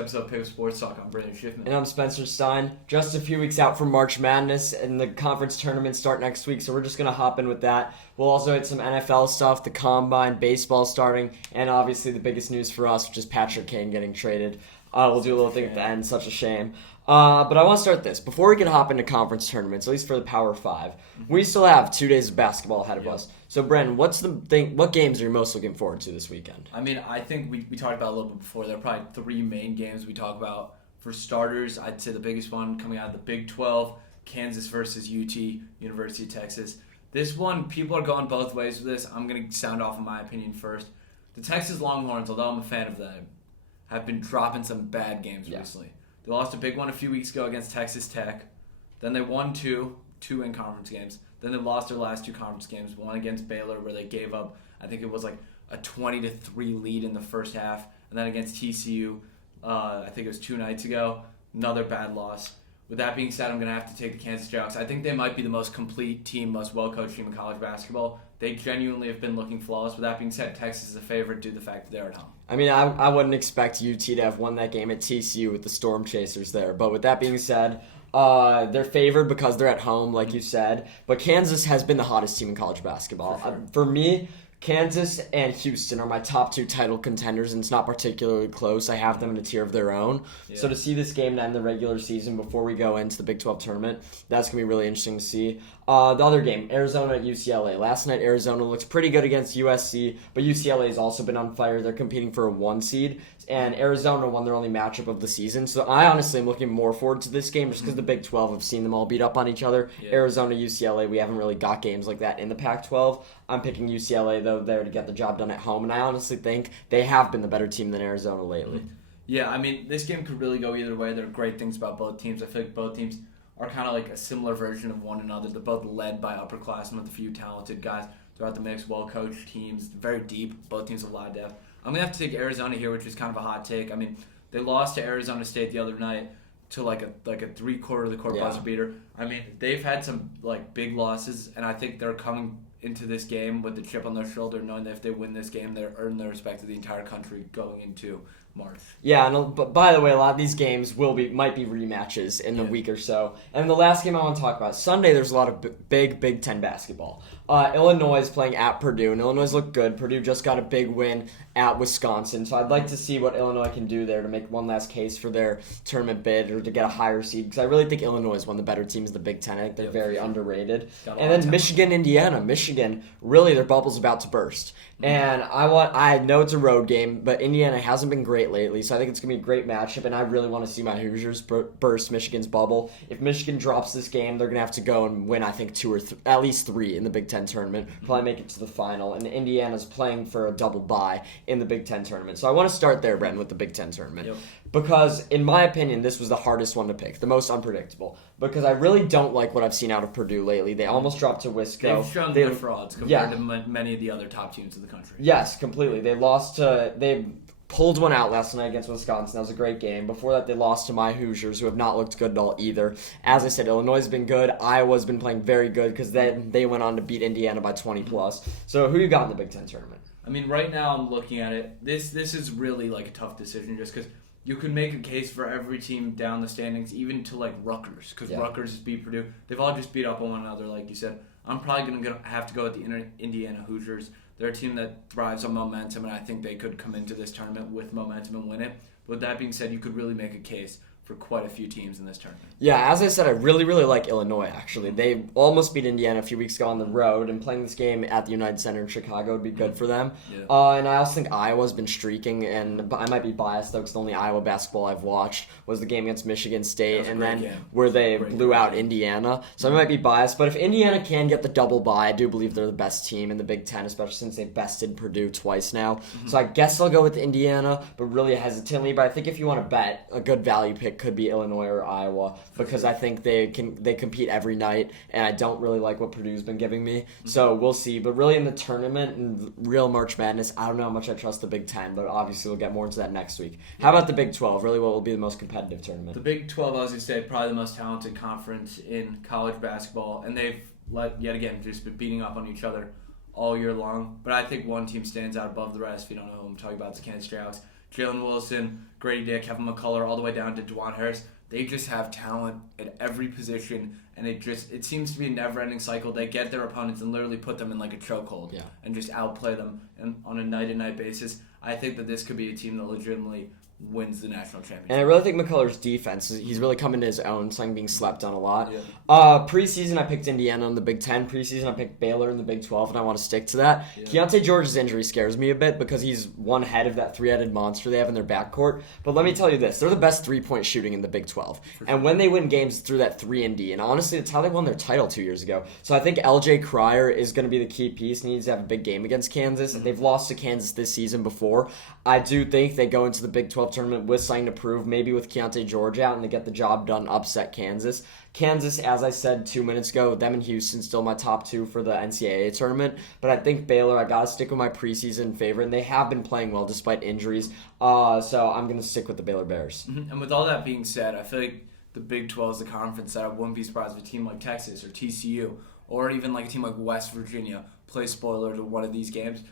episode of Pick Sports Talk. I'm Brandon Schiffman. And I'm Spencer Stein. Just a few weeks out from March Madness, and the conference tournaments start next week, so we're just going to hop in with that. We'll also hit some NFL stuff, the Combine, baseball starting, and obviously the biggest news for us, which is Patrick Kane getting traded. We'll do a little thing at the end, such a shame. But I want to start this. Before we can hop into conference tournaments, at least for the Power 5, we still have 2 days of basketball ahead of us. So, Brendan, what games are you most looking forward to this weekend? I mean, I think we talked about it a little bit before. There are probably 3 main games we talk about. For starters, I'd say the biggest one coming out of the Big 12, Kansas versus UT, University of Texas. This one, people are going both ways with this. I'm going to sound off in my opinion first. The Texas Longhorns, although I'm a fan of them, have been dropping some bad games recently. They lost a big one a few weeks ago against Texas Tech. Then they won two in-conference games. Then they lost their last 2 conference games, one against Baylor where they gave up, I think it was like a 20-3 lead in the first half. And then against TCU, I think it was 2 nights ago, another bad loss. With that being said, I'm going to have to take the Kansas Jayhawks. I think they might be the most complete team, most well-coached team in college basketball. They genuinely have been looking flawless. With that being said, Texas is a favorite due to the fact that they're at home. I mean, I wouldn't expect UT to have won that game at TCU with the Storm Chasers there. But with that being said, they're favored because they're at home, like you said. But Kansas has been the hottest team in college basketball. For me, Kansas and Houston are my top 2 title contenders, and it's not particularly close. I have them in a tier of their own. Yeah. So to see this game end the regular season before we go into the Big 12 tournament, that's going to be really interesting to see. The other game, Arizona at UCLA. Last night, Arizona looked pretty good against USC, but UCLA has also been on fire. They're competing for a 1 seed, and Arizona won their only matchup of the season. So I honestly am looking more forward to this game just because the Big 12 have seen them all beat up on each other. Yeah. Arizona, UCLA, we haven't really got games like that in the Pac-12. I'm picking UCLA, though, there to get the job done at home, and I honestly think they have been the better team than Arizona lately. Yeah, I mean, this game could really go either way. There are great things about both teams. I feel like both teams are kind of like a similar version of one another. They're both led by upperclassmen with a few talented guys throughout the mix, well-coached teams, very deep. Both teams have a lot of depth. I'm going to have to take Arizona here, which is kind of a hot take. I mean, they lost to Arizona State the other night to like a three-quarter of the court buzzer beater. I mean, they've had some like big losses, and I think they're coming into this game with the chip on their shoulder, knowing that if they win this game, they'll earn the respect of the entire country going into March. Yeah, but by the way, a lot of these games might be rematches in a week or so. And the last game I want to talk about, Sunday, there's a lot of Big Ten basketball. Illinois is playing at Purdue, and Illinois looked good. Purdue just got a big win at Wisconsin, so I'd like to see what Illinois can do there to make one last case for their tournament bid or to get a higher seed, because I really think Illinois is one of the better teams in the Big Ten. I think they're very underrated. And then Michigan, Indiana. Michigan, really, their bubble's about to burst. And I know it's a road game, but Indiana hasn't been great lately, so I think it's going to be a great matchup, and I really want to see my Hoosiers burst Michigan's bubble. If Michigan drops this game, they're going to have to go and win, I think, 2 or at least 3 in the Big Ten tournament, probably make it to the final, and Indiana's playing for a double bye in the Big Ten tournament. So I want to start there, Brenton, with the Big Ten tournament. Because, in my opinion, this was the hardest one to pick, the most unpredictable. Because I really don't like what I've seen out of Purdue lately. They almost dropped to Wisco. They've shown their frauds compared to many of the other top teams in the country. Yes, completely. They pulled one out last night against Wisconsin. That was a great game. Before that, they lost to my Hoosiers, who have not looked good at all either. As I said, Illinois has been good. Iowa's been playing very good because they went on to beat Indiana by 20+. So who you got in the Big Ten tournament? I mean, right now I'm looking at it. This is really like a tough decision just because you could make a case for every team down the standings, even to like Rutgers, because Rutgers beat Purdue. They've all just beat up on one another, like you said. I'm probably going to have to go with the Indiana Hoosiers. They're a team that thrives on momentum, and I think they could come into this tournament with momentum and win it. But with that being said, you could really make a case for quite a few teams in this tournament. Yeah, as I said, I really, really like Illinois, actually. They almost beat Indiana a few weeks ago on the road, and playing this game at the United Center in Chicago would be good for them. Yeah. And I also think Iowa's been streaking, and I might be biased, though, because the only Iowa basketball I've watched was the game against Michigan State, and then where they blew out Indiana. So I might be biased, but if Indiana can get the double bye, I do believe they're the best team in the Big Ten, especially since they bested Purdue twice now. So I guess I'll go with Indiana, but really hesitantly. But I think if you want to bet, a good value pick could be Illinois or Iowa, because I think they compete every night, and I don't really like what Purdue's been giving me. So we'll see. But really in the tournament and real March Madness, I don't know how much I trust the Big Ten, but obviously we'll get more into that next week. How about the Big 12? Really, what will be the most competitive tournament? The Big 12, I was going to say, probably the most talented conference in college basketball, and they've yet again just been beating up on each other all year long. But I think one team stands out above the rest. If you don't know who I'm talking about, it's the Kansas Jayhawks. Jalen Wilson, Grady Dick, Kevin McCullough, all the way down to DeJuan Harris. They just have talent at every position, and it seems to be a never-ending cycle. They get their opponents and literally put them in like a chokehold and just outplay them on a night-to-night basis. I think that this could be a team that legitimately wins the national championship. And I really think McCullough's defense, he's really come into his own, something being slept on a lot. Yeah. Preseason, I picked Indiana in the Big Ten. Preseason, I picked Baylor in the Big 12, and I want to stick to that. Yeah. Keontae George's injury scares me a bit because he's one head of that three-headed monster they have in their backcourt. But let me tell you this, they're the best three-point shooting in the Big 12. And when they win games through that 3-and-D, and honestly, that's how they won their title 2 years ago. So I think LJ Cryer is going to be the key piece. He needs to have a big game against Kansas. They've lost to Kansas this season before. I do think they go into the Big 12 tournament with something to prove, maybe with Keontae George out, and they get the job done, upset Kansas. Kansas, as I said 2 minutes ago, them and Houston still my top two for the NCAA tournament. But I think Baylor, I got to stick with my preseason favorite, and they have been playing well despite injuries. So I'm going to stick with the Baylor Bears. Mm-hmm. And with all that being said, I feel like the Big 12 is the conference that I wouldn't be surprised if a team like Texas or TCU or even like a team like West Virginia plays spoiler to one of these games.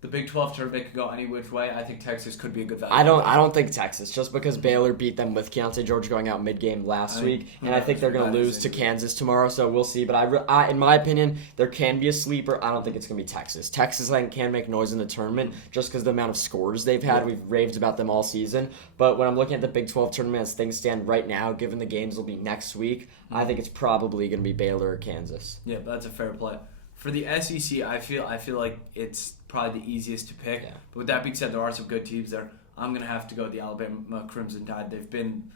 The Big 12 tournament could go any which way. I think Texas could be a good value. I don't think Texas, just because Baylor beat them with Keontae George going out mid-game last week, and I think they're going to lose to Kansas tomorrow, so we'll see. But I, in my opinion, there can be a sleeper. I don't think it's going to be Texas. Texas, I think, can make noise in the tournament just because of the amount of scores they've had. We've raved about them all season. But when I'm looking at the Big 12 tournament as things stand right now, given the games will be next week, I think it's probably going to be Baylor or Kansas. Yeah, that's a fair play. For the SEC, I feel like it's probably the easiest to pick. Yeah. But with that being said, there are some good teams there. I'm going to have to go with the Alabama Crimson Tide. They've been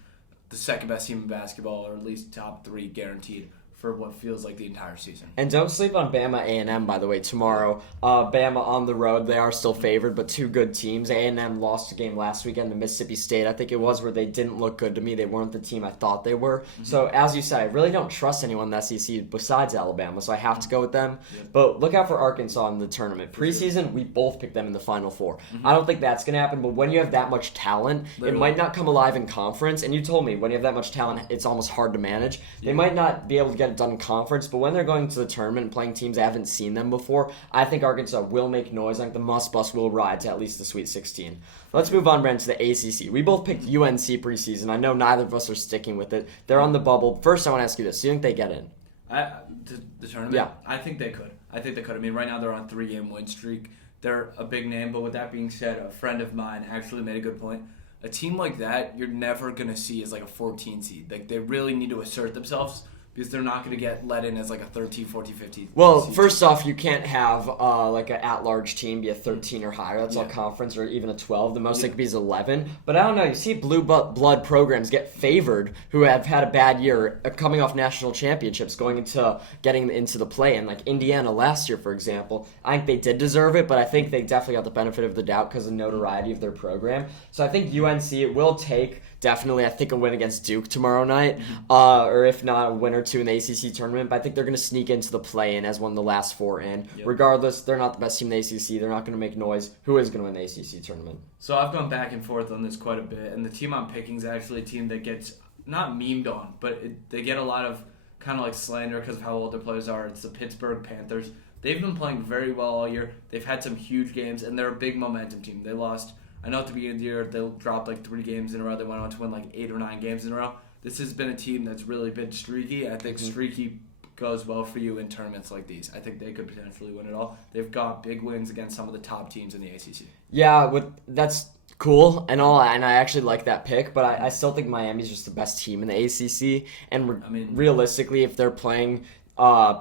the second best team in basketball, or at least top three guaranteed for what feels like the entire season. And don't sleep on Bama A&M, by the way, tomorrow. Bama on the road, they are still favored, but two good teams. A&M lost a game last weekend to Mississippi State, I think it was, where they didn't look good to me. They weren't the team I thought they were. Mm-hmm. So, as you said, I really don't trust anyone in the SEC besides Alabama, so I have to go with them. Yep. But look out for Arkansas in the tournament. Preseason, we both picked them in the Final Four. Mm-hmm. I don't think that's going to happen, but when you have that much talent, it might not come alive in conference. And you told me, when you have that much talent, it's almost hard to manage. Yeah. They might not be able to get it done in conference, but when they're going to the tournament and playing teams that haven't seen them before, I think Arkansas will make noise. I think the Muss Bus will ride to at least the Sweet 16. Let's move on, Brent, to the ACC. We both picked UNC preseason. I know neither of us are sticking with it. They're on the bubble. First, I want to ask you this. Do you think they get in? The tournament? Yeah. I think they could. I mean, right now they're on a 3-game win streak. They're a big name, but with that being said, a friend of mine actually made a good point. A team like that, you're never going to see as like a 14 seed. Like, they really need to assert themselves, because they're not going to get let in as like a 13, 14, 15. Well, first off, you can't have like an at-large team be a 13 or higher. That's all conference, or even a 12. The most they could be is 11. But I don't know. You see blue blood programs get favored who have had a bad year coming off national championships, getting into the play-in. Like Indiana last year, for example. I think they did deserve it, but I think they definitely got the benefit of the doubt because of the notoriety of their program. So I think UNC, it will take definitely, I think, a win against Duke tomorrow night, or if not, a win or two in the ACC tournament. But I think they're going to sneak into the play-in as one of the last four in. Yep. Regardless, they're not the best team in the ACC. They're not going to make noise. Who is going to win the ACC tournament? So I've gone back and forth on this quite a bit, and the team I'm picking is actually a team that gets not memed on, but they get a lot of kind of like slander because of how old their players are. It's the Pittsburgh Panthers. They've been playing very well all year. They've had some huge games, and they're a big momentum team. They lost, I know at the beginning of the year, they dropped like 3 games in a row. They went on to win like 8 or 9 games in a row. This has been a team that's really been streaky. I think streaky goes well for you in tournaments like these. I think they could potentially win it all. They've got big wins against some of the top teams in the ACC. Yeah, that's cool and all, and I actually like that pick, but I still think Miami's just the best team in the ACC. And realistically, if they're playing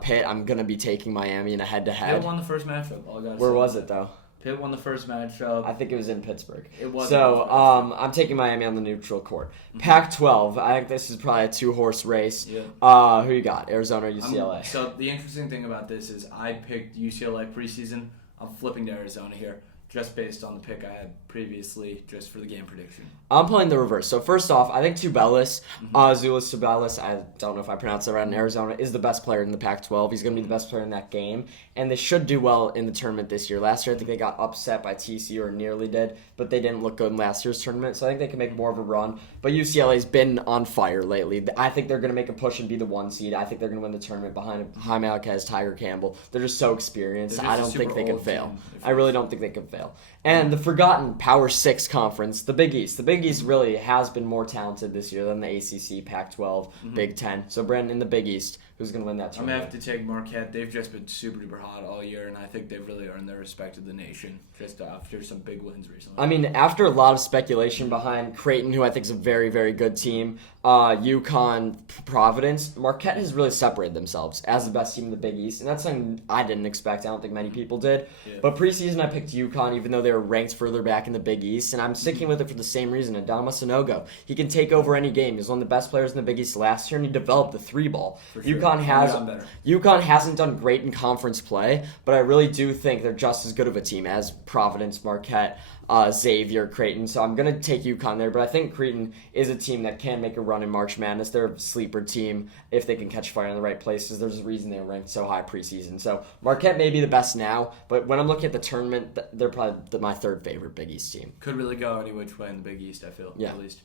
Pitt, I'm going to be taking Miami in a head-to-head. Pitt won the first matchup. Where was it, though? Pitt won the first matchup. I think it was in Pittsburgh. It was. So I'm taking Miami on the neutral court. Pac-12. I think this is probably a 2-horse race. Yeah. Who you got? Arizona or UCLA? So the interesting thing about this is I picked UCLA preseason. I'm flipping to Arizona here, just based on the pick I had previously, just for the game prediction. I'm playing the reverse. So first off, I think Tubelis, Azuolas Tubelis, I don't know if I pronounced that right, in Arizona, is the best player in the Pac-12. He's going to be the best player in that game. And they should do well in the tournament this year. Last year, I think they got upset by TCU, or nearly did, but they didn't look good in last year's tournament. So I think they can make more of a run. But UCLA's been on fire lately. I think they're going to make a push and be the 1 seed. I think they're going to win the tournament behind Jaime Jaquez, Tiger Campbell. They're just so experienced. I don't think they can fail. I really don't think they can fail. And the forgotten Power 6 conference, the Big East. The Big East really has been more talented this year than the ACC, Pac-12, Big Ten. So, Brandon, in the Big East, who's going to win that I'm tournament? going to have to take Marquette. They've just been super duper hot all year, and I think they've really earned their respect of the nation just after some big wins recently. I mean, after a lot of speculation behind Creighton, who I think is a very, very good team, UConn, Providence, Marquette has really separated themselves as the best team in the Big East, and that's something I didn't expect. I don't think many people did. Yeah. But preseason, I picked UConn, even though they were ranked further back in the Big East, and I'm sticking with it for the same reason. Adama Sanogo, he can take over any game. He was one of the best players in the Big East last year, and he developed the three ball. For sure. UConn hasn't done great in conference play, but I really do think they're just as good of a team as Providence, Marquette, Xavier, Creighton. So I'm going to take UConn there, but I think Creighton is a team that can make a run in March Madness. They're a sleeper team if they can catch fire in the right places. There's a reason they're ranked so high preseason. So Marquette may be the best now, but when I'm looking at the tournament, they're probably my third favorite Big East team. Could really go any which way in the Big East, I feel, Yeah. at least.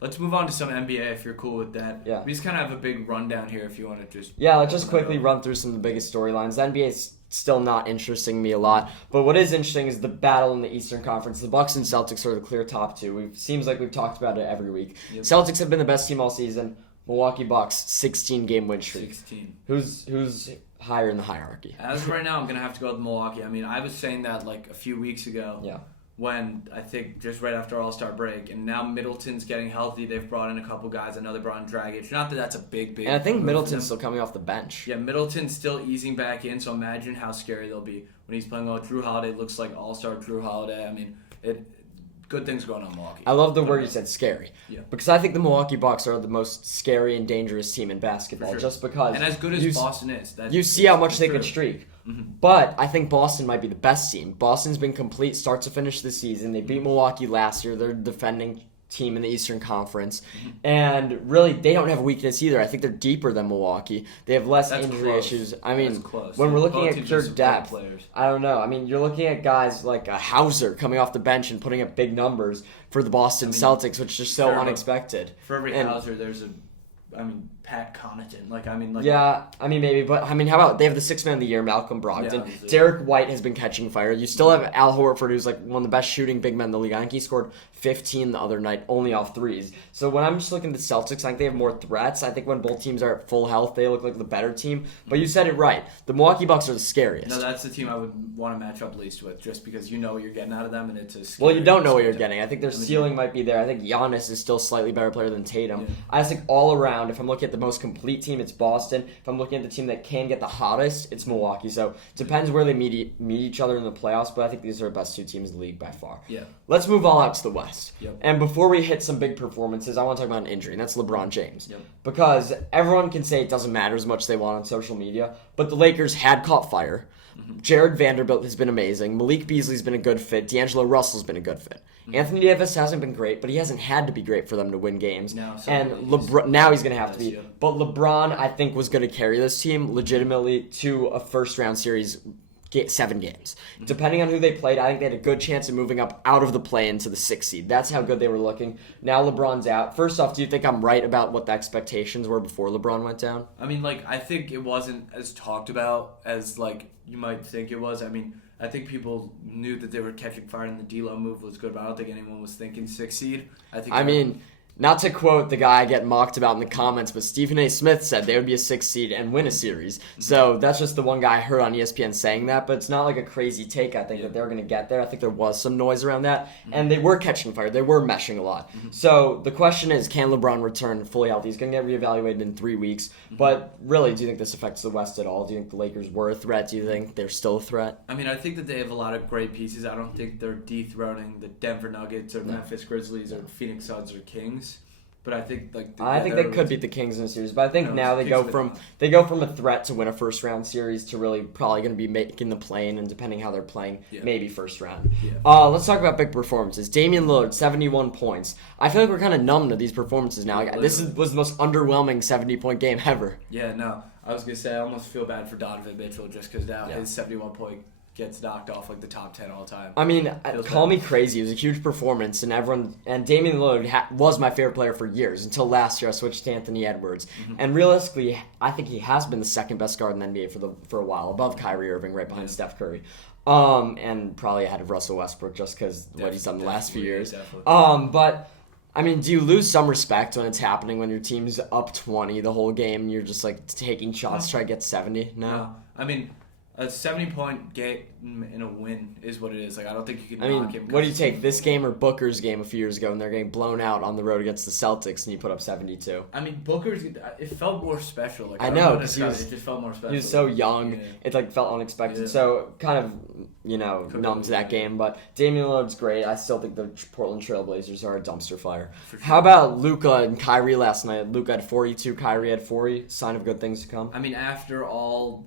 Let's move on to some NBA if you're cool with that. Yeah. We just kind of have a big rundown here if you want to just... Yeah, let's just quickly run through some of the biggest storylines. The NBA is still not interesting me a lot, but what is interesting is the battle in the Eastern Conference. The Bucks and Celtics are the clear top two. Seems like we've talked about it every week. Yep. Celtics have been the best team all season. Milwaukee Bucks, 16-game win streak. 16. Who's higher in the hierarchy? As of right now, I'm going to have to go with Milwaukee. I mean, I was saying that like a few weeks ago. Yeah. When I think just right after All-Star break, and now Middleton's getting healthy. They've brought in a couple guys. I know they brought in Dragic. Not that that's a big. And I think move for Middleton's them. still coming off the bench. Yeah, Middleton's still easing back in. So imagine how scary they'll be when he's playing well. Drew Holiday looks like All-Star Drew Holiday. I mean, good things going on in Milwaukee. I love the word you said, scary. Yeah. Because I think the Milwaukee Bucks are the most scary and dangerous team in basketball. Sure. just because. And as good as Boston is, you see how much they true. can streak. Mm-hmm. But I think Boston might be the best team. Boston's been complete start to finish this season. They beat Milwaukee last year. They're defending team in the Eastern Conference. And really, they don't have a weakness either. I think they're deeper than Milwaukee. They have less That's injury close. issues. I mean, That's close. when we're Both looking at teams pure are some great depth, players. I don't know. I mean, you're looking at guys like Hauser coming off the bench and putting up big numbers for the Boston Celtics, which is just so sure, unexpected. For every And- Hauser, there's Pat Connaughton. Yeah, I mean, maybe. But, I mean, how about they have the sixth man of the year, Malcolm Brogdon. Yeah, obviously. Derek White has been catching fire. You still have Al Horford, who's like one of the best shooting big men in the league. I think he scored 15 the other night, only off threes. So when I'm just looking at the Celtics, I think they have more threats. I think when both teams are at full health, they look like the better team. But you said it right. The Milwaukee Bucks are the scariest. No, that's the team I would want to match up least with, just because you know what you're getting out of them, and it's a scary, Well, you don't know what you're team. getting. I think their I mean, ceiling might be there. I think Giannis is still a slightly better player than Tatum. Yeah. I just think all around, if I'm looking at the most complete team, it's Boston. If I'm looking at the team that can get the hottest, it's Milwaukee. So it depends where they meet each other in the playoffs, but I think these are the best two teams in the league by far. Yeah. Let's move all out to the West. Yep. And before we hit some big performances, I want to talk about an injury, and that's LeBron James. Yep. Because everyone can say it doesn't matter as much as they want on social media, but the Lakers had caught fire. Jared Vanderbilt has been amazing. Malik Beasley's been a good fit. D'Angelo Russell's been a good fit. Anthony Davis hasn't been great, but he hasn't had to be great for them to win games. No, and he's- now he's going to have to be. Yeah. But LeBron, I think, was going to carry this team legitimately to a first-round series, 7 games. Depending on who they played, I think they had a good chance of moving up out of the play into the 6th seed. That's how good they were looking. Now LeBron's out. First off, do you think I'm right about what the expectations were before LeBron went down? I mean, I think it wasn't as talked about as, you might think it was. I mean, I think people knew that they were catching fire and the D-Lo move was good, but I don't think anyone was thinking 6th seed. I mean, not to quote the guy I get mocked about in the comments, but Stephen A. Smith said they would be a 6th seed and win a series. So that's just the one guy I heard on ESPN saying that, but it's not like a crazy take, I think, that they're going to get there. I think there was some noise around that, and they were catching fire. They were meshing a lot. So the question is, can LeBron return fully healthy? He's going to get reevaluated in 3 weeks, but really, do you think this affects the West at all? Do you think the Lakers were a threat? Do you think they're still a threat? I mean, I think that they have a lot of great pieces. I don't think they're dethroning the Denver Nuggets or Memphis Grizzlies or Phoenix Suns or Kings. But I think I think they could beat the Kings in a series, but I think now they Kings go have from been- a threat to win a first round series to really probably going to be making the play-in, and depending how they're playing, maybe first round. Yeah. Let's talk about big performances. Damian Lillard, 71 points. I feel like we're kind of numb to these performances now. Was the most underwhelming 70-point game ever. Yeah, no. I was going to say, I almost feel bad for Donovan Mitchell just because now his 71-point gets knocked off the top 10 all time. I mean, Feels call bad. me crazy. It was a huge performance, and Damian Lillard was my favorite player for years until last year. I switched to Anthony Edwards, and realistically, I think he has been the second best guard in the NBA for a while, above Kyrie Irving, right behind Steph Curry. And probably ahead of Russell Westbrook just because what he's done the last few years. Definitely. But I mean, do you lose some respect when it's happening when your team's up 20 the whole game and you're just like taking shots to try to get 70? No. I mean, a 70-point game in a win is what it is. Like, I don't think you can I mean, knock him. what do you take, this game or Booker's game a few years ago when they're getting blown out on the road against the Celtics and you put up 72? I mean, Booker's, it felt more special. Like, I don't know, what to 'cause describe it. It just felt more special. He was so young, Yeah. it like felt unexpected. Yeah. So kind of, numb to that game. But Damian Lillard's great. I still think the Portland Trailblazers are a dumpster fire. For sure. How about Luka and Kyrie last night? Luka had 42, Kyrie had 40. Sign of good things to come. I mean, after all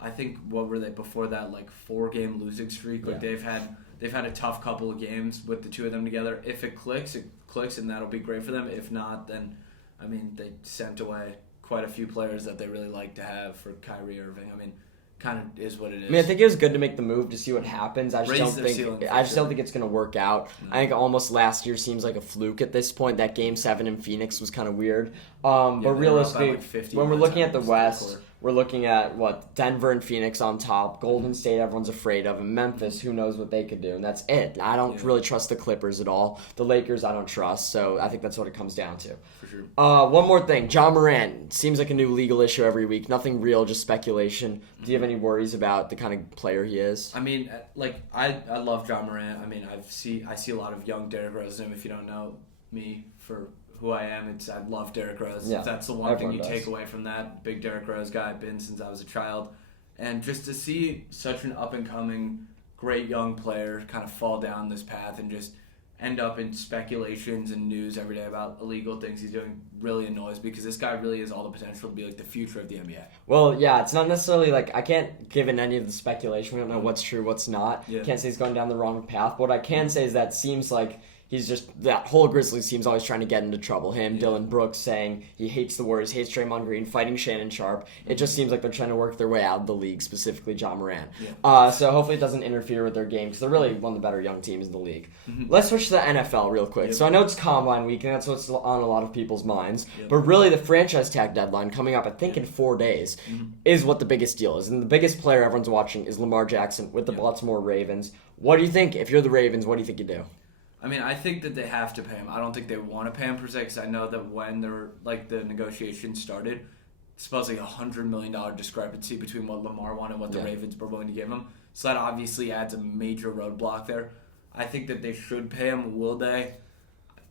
I think what were they before that, like 4-game losing streak? Like they've had a tough couple of games with the two of them together. If it clicks, and that'll be great for them. If not, then I mean they sent away quite a few players that they really like to have for Kyrie Irving. I mean, kind of is what it is. I mean, I think it was good to make the move to see what happens. I just Raise don't their think ceiling for don't think it's going to work out. No. I think almost last year seems like a fluke at this point. That Game 7 in Phoenix was kind of weird. But they were up by, realistically, like, 50 when we're by looking the at the time West, we're looking at Denver and Phoenix on top, Golden State everyone's afraid of, and Memphis, who knows what they could do, and that's it. I don't really trust the Clippers at all. The Lakers I don't trust, so I think that's what it comes down to. For sure. One more thing, Ja Morant seems like a new legal issue every week. Nothing real, just speculation. Do you have any worries about the kind of player he is? I mean, like I love Ja Morant. I mean, I see a lot of young Derrick Rose in him. If you don't know me for who I am, I love Derrick Rose. Yeah, That's the one thing you everyone take does. away from that. Big Derrick Rose guy, been since I was a child. And just to see such an up-and-coming, great young player kind of fall down this path and just end up in speculations and news every day about illegal things he's doing really annoys me because this guy really has all the potential to be like the future of the NBA. Well, yeah, it's not necessarily like I can't give in any of the speculation. We don't know what's true, what's not. Yeah. Can't say he's going down the wrong path. But what I can say is that seems like he's just that whole Grizzlies team's always trying to get into trouble. Him, Dylan Brooks saying he hates the Warriors, hates Draymond Green, fighting Shannon Sharp. It just seems like they're trying to work their way out of the league, specifically Ja Morant. Yeah. So hopefully it doesn't interfere with their game because they're really one of the better young teams in the league. Let's switch to the NFL real quick. Yep. So I know it's Combine Week and that's what's on a lot of people's minds. Yep. But really the franchise tag deadline coming up, I think in 4 days, is what the biggest deal is. And the biggest player everyone's watching is Lamar Jackson with the Baltimore Ravens. What do you think? If you're the Ravens, what do you think you do? I mean, I think that they have to pay him. I don't think they want to pay him per se because I know that when the negotiations started, it's supposedly $100 million discrepancy between what Lamar wanted and what the Ravens were willing to give him. So that obviously adds a major roadblock there. I think that they should pay him. Will they?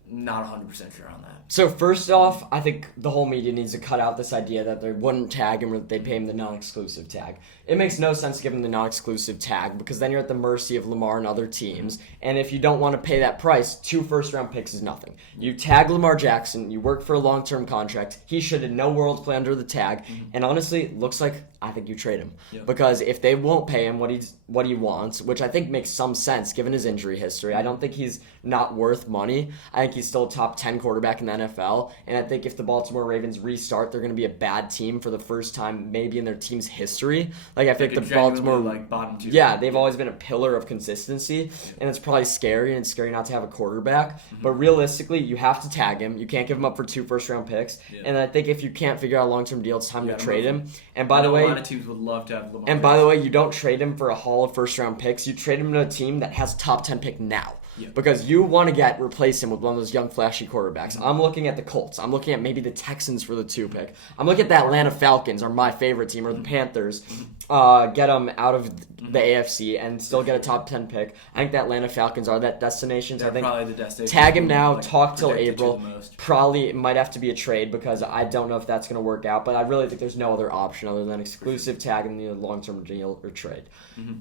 Not 100% sure on that. So first off, I think the whole media needs to cut out this idea that they wouldn't tag him or that they pay him the non-exclusive tag. It makes no sense to give him the non-exclusive tag because then you're at the mercy of Lamar and other teams. And if you don't want to pay that price, 2 first-round picks is nothing. You tag Lamar Jackson, you work for a long-term contract. He should in no world play under the tag. And honestly, it looks like I think you trade him. Because if they won't pay him what he wants, which I think makes some sense given his injury history, I don't think he's not worth money. I think he's still a top 10 quarterback in the NFL. And I think if the Baltimore Ravens restart, they're going to be a bad team for the first time maybe in their team's history. Like I think the Baltimore, bottom two. they've always been a pillar of consistency, and it's probably scary, and it's scary not to have a quarterback. But realistically, you have to tag him. You can't give him up for 2 first-round picks. And I think if you can't figure out a long-term deal, it's time to trade him. And by the way, a lot of teams would love to have Lamar. and by the way, you don't trade him for a haul of first-round picks. You trade him to a team that has a top 10 pick now. Because you want to replace him with one of those young, flashy quarterbacks. I'm looking at the Colts. I'm looking at maybe the Texans for the 2 pick. I'm looking at the Atlanta Falcons, are my favorite team, or the Panthers. Get them out of the AFC and still get a top 10 pick. I think the Atlanta Falcons are that destination. They're I think probably the destination. tag him now, talk till predicted to April. the most. Probably it might have to be a trade because I don't know if that's going to work out. But I really think there's no other option other than exclusive tag and the long-term deal or trade.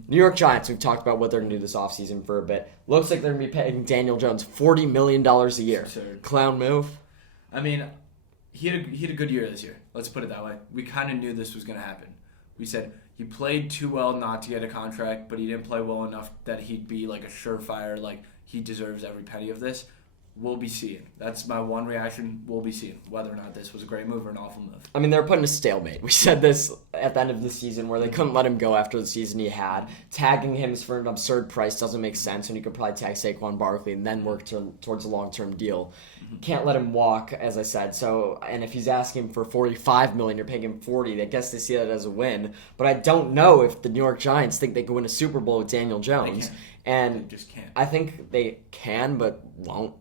New York Giants, we've talked about what they're going to do this offseason for a bit. Looks like they're going to be paying Daniel Jones $40 million a year. Absurd. Clown move. I mean, he had a good year this year. Let's put it that way. We kind of knew this was going to happen. We said he played too well not to get a contract, but he didn't play well enough that he'd be like a surefire, like he deserves every penny of this. We'll be seeing. That's my one reaction. We'll be seeing whether or not this was a great move or an awful move. I mean, they're putting a stalemate. We said this at the end of the season where they couldn't let him go after the season he had. Tagging him for an absurd price doesn't make sense when you could probably tag Saquon Barkley and then work towards a long-term deal. Can't let him walk, as I said. So, and if he's asking for $45 million, you're paying him $40. I guess they see that as a win. But I don't know if the New York Giants think they could win a Super Bowl with Daniel Jones. They just can't. I think they can, but won't.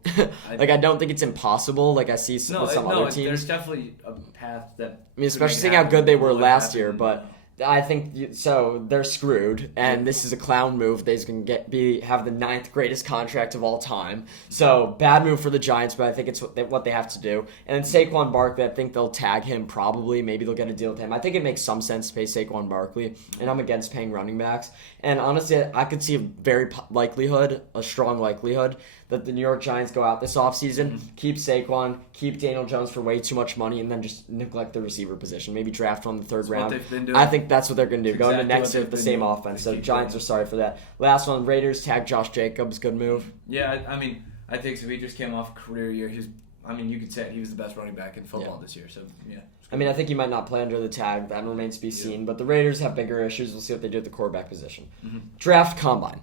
I don't think it's impossible. Like I see with some other teams. There's definitely a path that. I mean, especially seeing how good they were last year, but I think so. They're screwed, and this is a clown move. They can have the 9th greatest contract of all time. So bad move for the Giants, but I think it's what they have to do. And then Saquon Barkley, I think they'll tag him probably. Maybe they'll get a deal with him. I think it makes some sense to pay Saquon Barkley, and I'm against paying running backs. And honestly, I could see a strong likelihood that the New York Giants go out this offseason, keep Saquon, keep Daniel Jones for way too much money, and then just neglect the receiver position. Maybe draft on the third round. What they've been doing. I think that's what they're going to do. Go into Exactly next year with the same offense. So Giants are sorry for that. Last one, Raiders tag Josh Jacobs. Good move. Yeah, I mean, I think so. He just came off a career year. You could say he was the best running back in football this year. So, yeah. I mean, I think he might not play under the tag. That remains to be seen. But the Raiders have bigger issues. We'll see what they do at the quarterback position. Draft combine.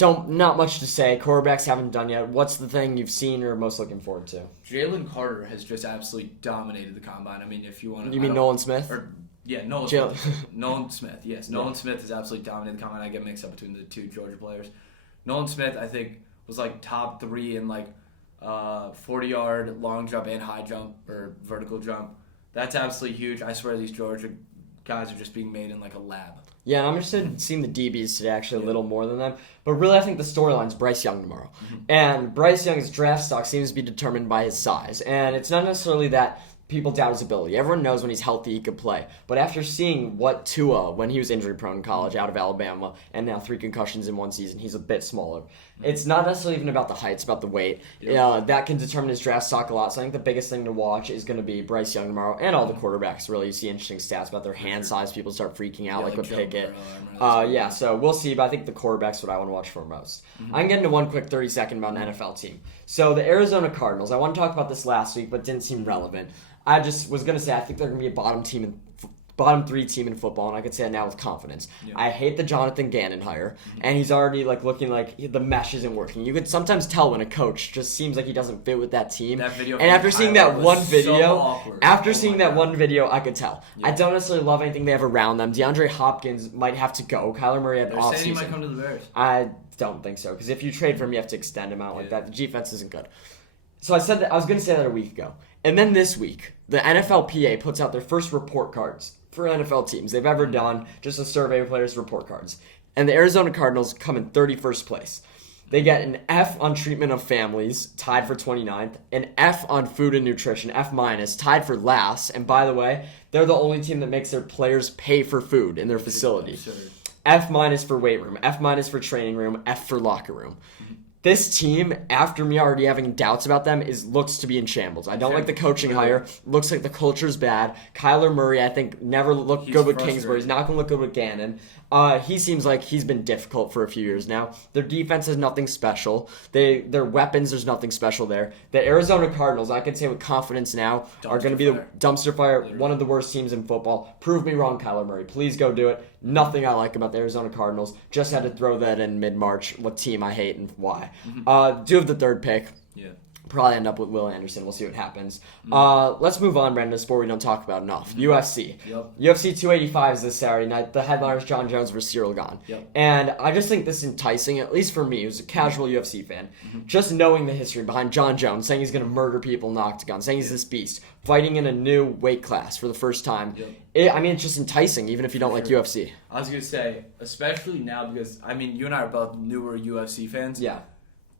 Not much to say. Quarterbacks haven't done yet. What's the thing you've seen or most looking forward to? Jalen Carter has just absolutely dominated the combine. I mean, if you want to... You mean Nolan Smith? Nolan Smith. Nolan Smith, yes. Nolan Smith has absolutely dominated the combine. I get mixed up between the two Georgia players. Nolan Smith, I think, was top 3 in 40-yard long jump and high jump or vertical jump. That's absolutely huge. I swear these Georgia guys are just being made in a lab. Yeah, and I'm interested in seeing the DBs today, actually, a little more than them. But really, I think the storyline's Bryce Young tomorrow. And Bryce Young's draft stock seems to be determined by his size. And it's not necessarily that people doubt his ability. Everyone knows when he's healthy he could play. But after seeing what Tua, when he was injury-prone in college, out of Alabama, and now 3 concussions in one season, he's a bit smaller. It's not necessarily even about the height, it's about the weight. That can determine his draft stock a lot. So I think the biggest thing to watch is going to be Bryce Young tomorrow, and all the quarterbacks, really. You see interesting stats about their hand size. People start freaking out, like with Pickett. So we'll see, but I think the quarterback's what I want to watch for most. I'm getting to one quick 30-second about an NFL team. So the Arizona Cardinals, I want to talk about this last week, but didn't seem relevant. I just was going to say I think they're going to be a bottom 3 team in football, and I could say that now with confidence. Yeah. I hate the Jonathan Gannon hire, and he's already looking like the mesh isn't working. You could sometimes tell when a coach just seems like he doesn't fit with that team. That video and after seeing that one video, I could tell. Yeah. I don't necessarily love anything they have around them. DeAndre Hopkins might have to go. Kyler Murray had the offseason. He might come to the Bears. I don't think so, because if you trade for him, you have to extend him out like that. The defense isn't good. So I said that I was going to say that a week ago. And then this week, the NFLPA puts out their first report cards for NFL teams they've ever done, just a survey of players' report cards. And the Arizona Cardinals come in 31st place. They get an F on treatment of families, tied for 29th, an F on food and nutrition, F-, tied for last. And by the way, they're the only team that makes their players pay for food in their facility. F- for weight room, F- for training room, F for locker room. This team, after me already having doubts about them, looks to be in shambles. I don't like the coaching hire. Looks like the culture's bad. Kyler Murray, I think, never looked good with Kingsbury. He's not going to look good with Gannon. He seems like he's been difficult for a few years now. Their defense is nothing special. Their weapons, there's nothing special there. The Arizona Cardinals, I can say with confidence now, are going to be the dumpster fire, one of the worst teams in football. Prove me wrong, Kyler Murray. Please go do it. Nothing I like about the Arizona Cardinals. Just had to throw that in mid-March. What team I hate and why. Do have the 3rd pick. Yeah. Probably end up with Will Anderson. We'll see what happens. Let's move on, Brandon, to a sport we don't talk about enough. UFC. Yep. UFC 285 is this Saturday night. The headliner is Jon Jones versus Cyril Gane. Yep. And I just think this is enticing, at least for me, who's a casual UFC fan. Just knowing the history behind Jon Jones, saying he's going to murder people in the octagon, saying he's this beast, fighting in a new weight class for the first time. Yep. It's just enticing, even if you don't like UFC. I was going to say, especially now because, you and I are both newer UFC fans. Yeah.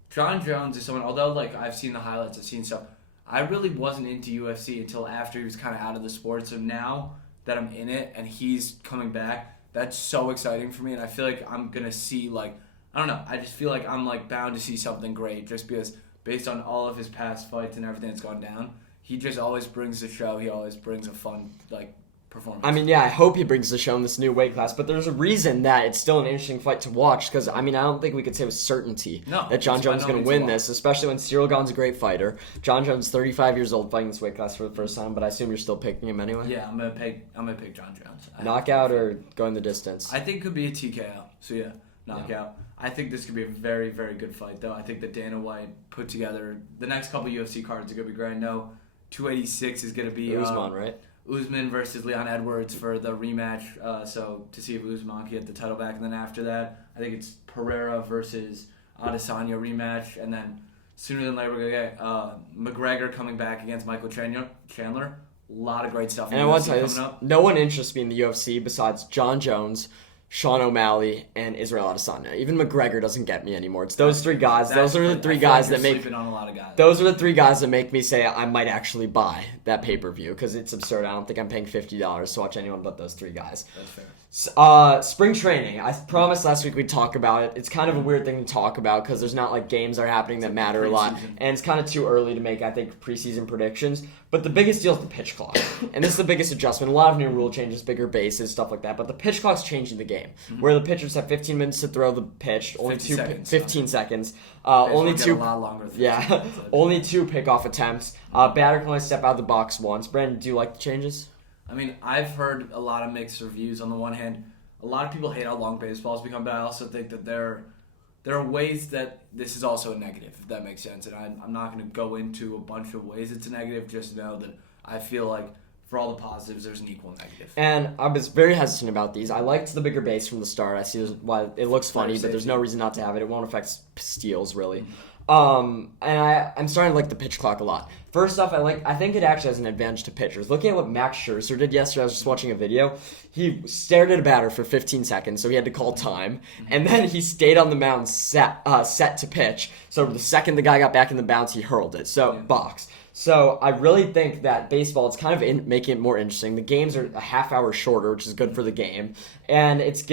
Jon Jones is someone, although I've seen the highlights, I've seen stuff, I really wasn't into UFC until after he was kind of out of the sport. So now that I'm in it and he's coming back, that's so exciting for me. And I feel like I'm going to see, I don't know, I just feel like I'm bound to see something great just because based on all of his past fights and everything that's gone down, he just always brings the show. He always brings a fun, performance performance. I mean, yeah, I hope he brings the show in this new weight class, but there's a reason that it's still an interesting fight to watch because, I mean, I don't think we could say with certainty that John Jones is going to win this, especially when Cyril Gane's a great fighter. John Jones, 35 years old, fighting this weight class for the first time, but I assume you're still picking him anyway? Yeah, I'm gonna pick John Jones. Knockout or going the distance? I think it could be a TKO, so yeah, knockout. Yeah. I think this could be a very, very good fight, though. I think that Dana White put together the next couple UFC cards are going to be great. I know 286 is going to be Usman, right? Usman versus Leon Edwards for the rematch. So to see if Usman can get the title back, and then after that, I think it's Pereira versus Adesanya rematch, and then sooner than later we're going to get McGregor coming back against Michael Chandler. A lot of great stuff. And I want to tell you this: no one interests me in the UFC besides John Jones, Sean O'Malley, and Israel Adesanya. Even McGregor doesn't get me anymore. It's those three guys. Those are the three guys that make. Those are the three guys that make me say I might actually buy that pay-per-view because it's absurd. I don't think I'm paying $50 to watch anyone but those three guys. That's fair. Spring training. I promised last week we'd talk about it. It's kind of a weird thing to talk about because there's not like games are happening that matter a lot, and it's kind of too early to make, I think, preseason predictions. But the biggest deal is the pitch clock, and this is the biggest adjustment. A lot of new rule changes, bigger bases, stuff like that. But the pitch clock's changing the game, where the pitchers have 15 minutes to throw the pitch, only 15 seconds. Only two. A lot longer only 2 pickoff attempts. Batter can only step out of the box once. Brandon, do you like the changes? I mean, I've heard a lot of mixed reviews. On the one hand, a lot of people hate how long baseball's become, but I also think that there are ways that this is also a negative, if that makes sense. And I'm not going to go into a bunch of ways it's a negative. Just know that I feel like for all the positives, there's an equal negative. And I was very hesitant about these. I liked the bigger base from the start. I see why it looks funny, but there's no reason not to have it. It won't affect steals, really. And I'm starting to like the pitch clock a lot. First off, I think it actually has an advantage to pitchers. Looking at what Max Scherzer did yesterday, I was just watching a video. He stared at a batter for 15 seconds, so he had to call time. And then he stayed on the mound set to pitch. So the second the guy got back in the bounce, he hurled it. So, box. So I really think that baseball, it's kind of making it more interesting. The games are a half hour shorter, which is good for the game. And it's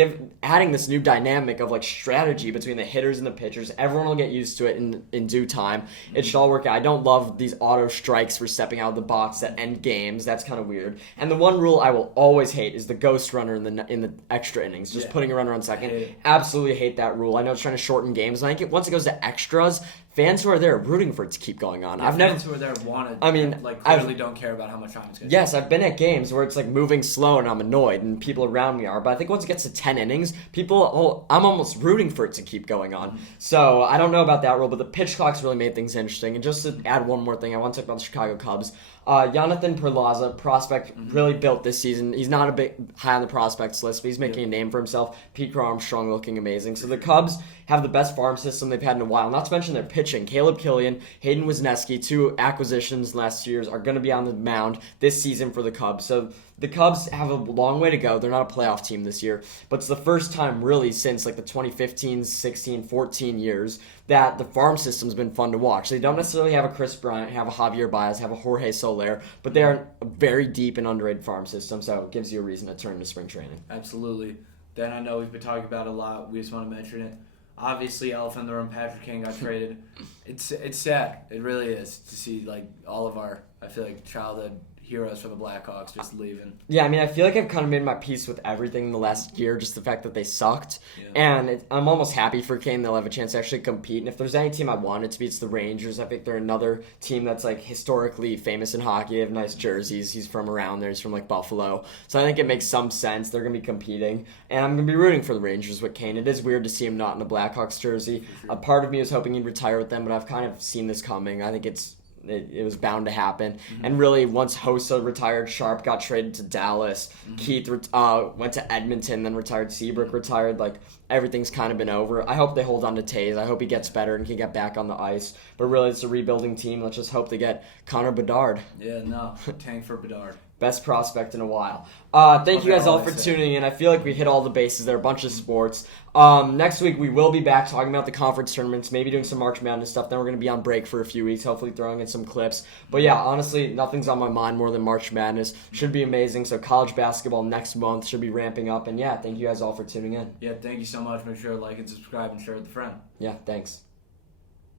adding this new dynamic of like strategy between the hitters and the pitchers. Everyone will get used to it in due time. It should all work out. I don't love these auto strikes for stepping out of the box that end games. That's kind of weird. And the one rule I will always hate is the ghost runner in the extra innings. Just putting a runner on second. Absolutely hate that rule. I know it's trying to shorten games. And I think once it goes to extras, fans who are there are rooting for it to keep going on. Fans who are there clearly don't care about how much time it's going to take. Yes, I've been at games where it's like moving slow and I'm annoyed and people around me are. But I think once it gets to 10 innings, I'm almost rooting for it to keep going on. So I don't know about that rule, but the pitch clock's really made things interesting. And just to add one more thing, I want to talk about the Chicago Cubs. Jonathan Perlaza, prospect, really built this season. He's not a bit high on the prospects list, but he's making a name for himself. Pete Armstrong looking amazing. So the Cubs have the best farm system they've had in a while. Not to mention their pitching. Caleb Killian, Hayden Wesneski, 2 acquisitions last year, are going to be on the mound this season for the Cubs. So the Cubs have a long way to go. They're not a playoff team this year, but it's the first time really since like the 2015, 16, 14 years that the farm system's been fun to watch. They don't necessarily have a Chris Bryant, have a Javier Baez, have a Jorge Soler, but they are a very deep and underrated farm system, so it gives you a reason to turn to spring training. Absolutely. Then I know we've been talking about it a lot. We just want to mention it. Obviously, elephant in the room, Patrick King got traded. It's sad. It really is to see like all of our, I feel like, childhood heroes for the Blackhawks just leaving. Yeah, I mean, I feel like I've kind of made my peace with everything in the last year, just the fact that they sucked. Yeah. And I'm almost happy for Kane. They'll have a chance to actually compete. And if there's any team I want it to be, it's the Rangers. I think they're another team that's like historically famous in hockey. They have nice jerseys. He's from around there. He's from like Buffalo. So I think it makes some sense. They're going to be competing. And I'm going to be rooting for the Rangers with Kane. It is weird to see him not in a Blackhawks jersey. Sure. A part of me was hoping he'd retire with them, but I've kind of seen this coming. I think it was bound to happen. Mm-hmm. And really, once Hossa retired, Sharp got traded to Dallas. Mm-hmm. Keith went to Edmonton, then retired. Seabrook retired. Like, everything's kind of been over. I hope they hold on to Taves. I hope he gets better and can get back on the ice. But really, it's a rebuilding team. Let's just hope they get Connor Bedard. Yeah, no. Tank for Bedard. Best prospect in a while. Thank you guys all for tuning in. I feel like we hit all the bases there, a bunch of sports. Next week, we will be back talking about the conference tournaments, maybe doing some March Madness stuff. Then we're going to be on break for a few weeks, hopefully throwing in some clips. But yeah, honestly, nothing's on my mind more than March Madness. Should be amazing. So college basketball next month should be ramping up. And yeah, thank you guys all for tuning in. Yeah, thank you so much. Make sure to like and subscribe and share with a friend. Yeah, thanks.